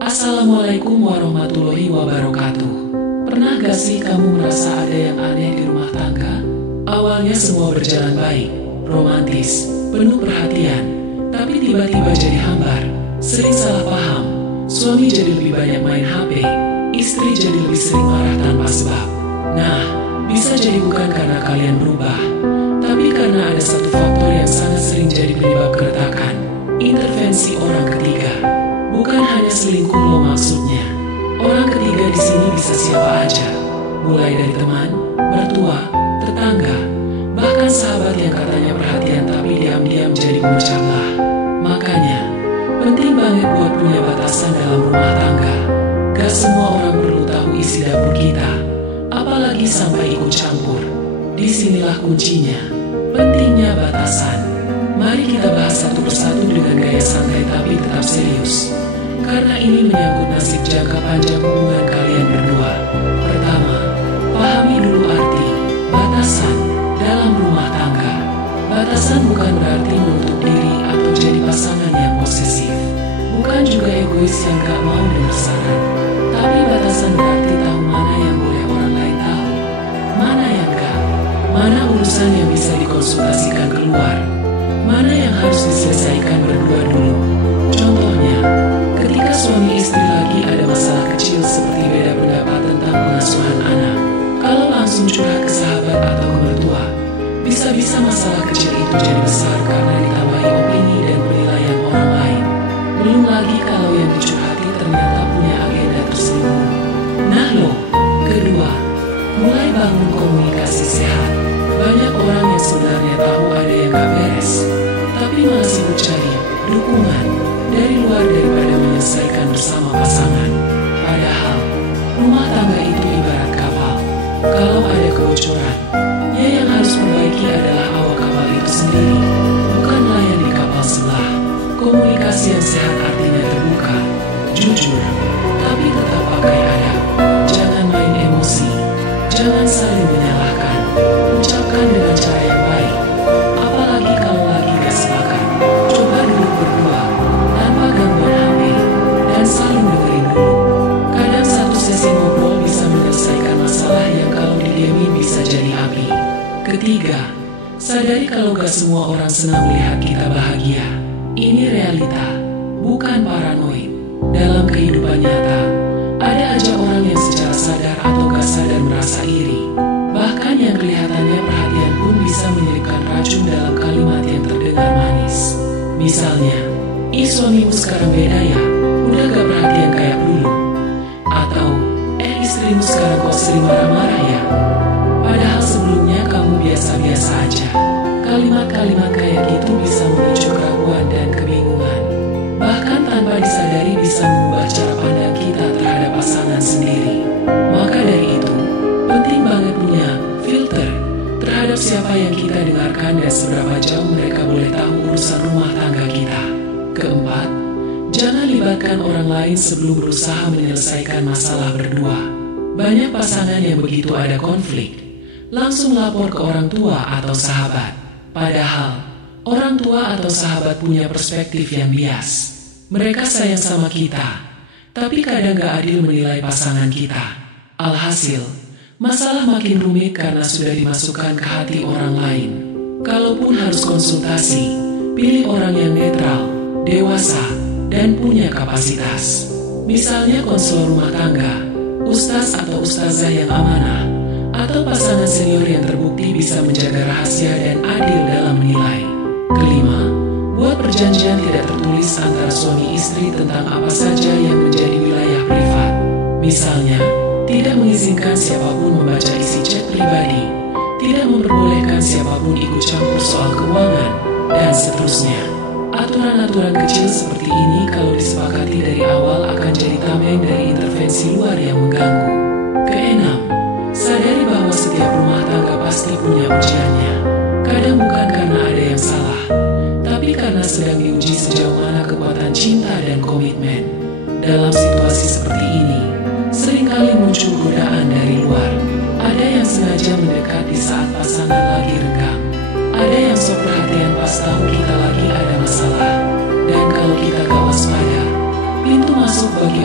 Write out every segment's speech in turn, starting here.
Assalamualaikum warahmatullahi wabarakatuh. Pernah gak sih kamu merasa ada yang aneh di rumah tangga? Awalnya semua berjalan baik, romantis, penuh perhatian, tapi tiba-tiba jadi hambar, sering salah paham. Suami jadi lebih banyak main HP, istri jadi lebih sering marah tanpa sebab. Nah, bisa jadi bukan karena kalian berubah, tapi karena ada satu faktor yang sangat sering jadi penyebab keretakan: intervensi orang ketiga. Bukan hanya selingkuh loh maksudnya. Orang ketiga di sini bisa siapa aja, mulai dari teman, mertua, tetangga, bahkan sahabat yang katanya perhatian tapi diam-diam jadi pemecah belah. Makanya, penting banget buat punya batasan dalam rumah tangga. Gak semua orang perlu tahu isi dapur kita, apalagi sampai ikut campur. Disinilah kuncinya, pentingnya batasan. Mari kita bahas satu persatu dengan gaya santai tapi tetap serius, karena ini menyangkut nasib jangka panjang hubungan kalian berdua. Pertama, pahami dulu arti batasan dalam rumah tangga. Batasan bukan berarti menutup diri atau jadi pasangan yang posesif. Bukan juga egois yang gak mau dengar saran. Tapi batasan berarti tahu mana yang boleh orang lain tahu, mana yang gak, mana urusan yang bisa dikonsultasikan keluar, mana yang harus diselesaikan berdua dulu. Contohnya, ketika suami istri lagi ada masalah kecil seperti beda pendapat tentang pengasuhan anak, kalau langsung curhat ke sahabat atau ke mertua, bisa-bisa masalah kecil itu jadi besar karena ditambahi opini dan penilaian orang lain. Belum lagi kalau yang dicurhati ternyata punya agenda tersembunyi. Nah loh, kedua, mulai bangun komunikasi sehat. Banyak orang yang sebenarnya tahu ada yang gak beres, tapi malah sibuk cari dukungan dari luar daripada menyelesaikan bersama pasangan. Padahal, rumah tangga itu ibarat kapal. Kalau ada kebocoran, ya yang harus perbaiki adalah awak kapal itu sendiri, bukan nelayan di kapal sebelah. Komunikasi yang sehat artinya terbuka, jujur, tapi tetap pakai adab. Jangan main emosi, jangan saling menyalahkan. Ucapkan dengan cara yang baik, apalagi kalau lagi gak sepakat. Coba duduk berdua, tanpa gangguan HP, dan saling dengerin dulu. Kadang satu sesi ngobrol bisa menyelesaikan masalah yang kalau didiemin bisa jadi api. Ketiga, sadari kalau gak semua orang senang melihat kita bahagia. Ini realita, bukan paranoid. Dalam kehidupan nyata, ada aja orang yang secara sadar atau gak sadar merasa iri. Bahkan yang kelihatannya perhatian pun bisa menyelipkan racun dalam kalimat yang terdengar manis. Misalnya, ih suamimu sekarang beda ya, udah gak perhatian kayak dulu. Atau, istrimu sekarang kok sering marah-marah ya, padahal sebelumnya kamu biasa-biasa aja. Kalimat-kalimat kayak gitu bisa memicu keraguan dan kebingungan. Bahkan tanpa disadari bisa mengubah cara pandang kita terhadap pasangan sendiri. Maka dari itu, penting banget punya filter terhadap siapa yang kita dengarkan dan seberapa jauh mereka boleh tahu urusan rumah tangga kita. Keempat, jangan libatkan orang lain sebelum berusaha menyelesaikan masalah berdua. Banyak pasangan yang begitu ada konflik, langsung lapor ke orang tua atau sahabat. Padahal, orang tua atau sahabat punya perspektif yang bias. Mereka sayang sama kita, tapi kadang gak adil menilai pasangan kita. Alhasil, masalah makin rumit karena sudah dimasukkan ke hati orang lain. Kalaupun harus konsultasi, pilih orang yang netral, dewasa, dan punya kapasitas. Misalnya konselor rumah tangga, ustaz atau ustazah yang amanah, atau pasangan senior yang terbukti bisa menjaga rahasia dan adil dalam menilai. Kelima, buat perjanjian tidak tertulis antara suami istri tentang apa saja yang menjadi wilayah privat. Misalnya, tidak mengizinkan siapapun membaca isi chat pribadi, tidak memperbolehkan siapapun ikut campur soal keuangan, dan seterusnya. Aturan-aturan kecil seperti ini kalau disepakati dari awal akan jadi tameng dari intervensi luar yang mengganggu. Keenam, sadari bahwa setiap rumah tangga pasti punya ujiannya. Kadang bukan karena ada yang salah, tapi karena sedang diuji sejauh mana kekuatan cinta dan komitmen. Dalam situasi seperti ini, seringkali muncul godaan dari luar. Ada yang sengaja mendekat di saat pasangan lagi renggang. Ada yang sok perhatian pas tahu kita lagi ada masalah. Dan kalau kita gak waspada, pintu masuk bagi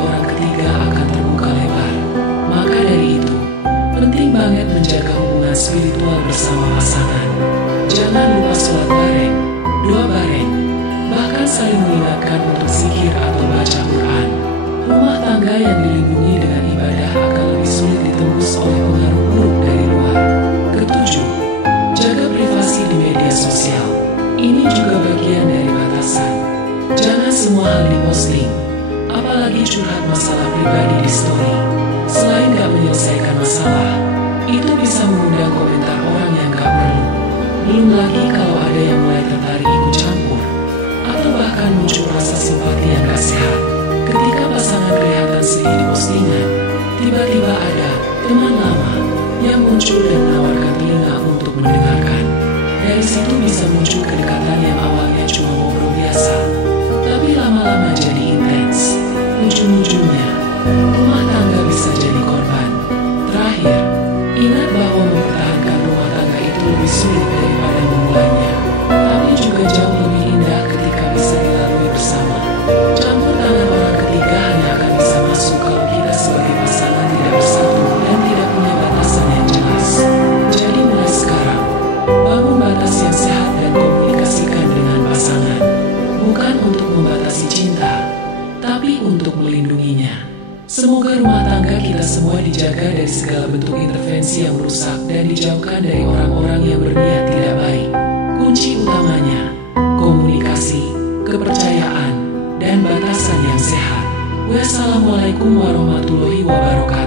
lagi curhat masalah pribadi di story. Selain gak menyelesaikan masalah, itu bisa mengundang komentar orang yang gak perlu. Belum lagi kalau ada yang mulai tertarik ikut campur, atau bahkan muncul rasa simpati yang gak sehat. Ketika pasangan kelihatan sedih di postingan, tiba-tiba ada teman lama yang muncul dan menawarkan telinga untuk mendengarkan. Dari situ bisa muncul kedekatan yang awalnya cuma ngobrol biasa, tapi lama-lama jadi intens. Ujung-ujungnya, rumah tangga bisa jadi korban. Terakhir, ingat bahwa mempertahankan rumah tangga itu lebih sulit daripada memulainya, tapi juga jauh lebih indah ketika bisa dilalui bersama. Campur tangan orang ketiga hanya akan bisa masuk kalau kita sebagai pasangan tidak bersatu dan tidak punya batasan yang jelas. Jadi mulai sekarang, bangun batas yang sehat dan komunikasikan dengan pasangan. Bukan untuk membatasi cinta, tapi untuk melindunginya. Semoga rumah tangga kita semua dijaga dari segala bentuk intervensi yang merusak dan dijauhkan dari orang-orang yang berniat tidak baik. Kunci utamanya, komunikasi, kepercayaan, dan batasan yang sehat. Wassalamualaikum warahmatullahi wabarakatuh.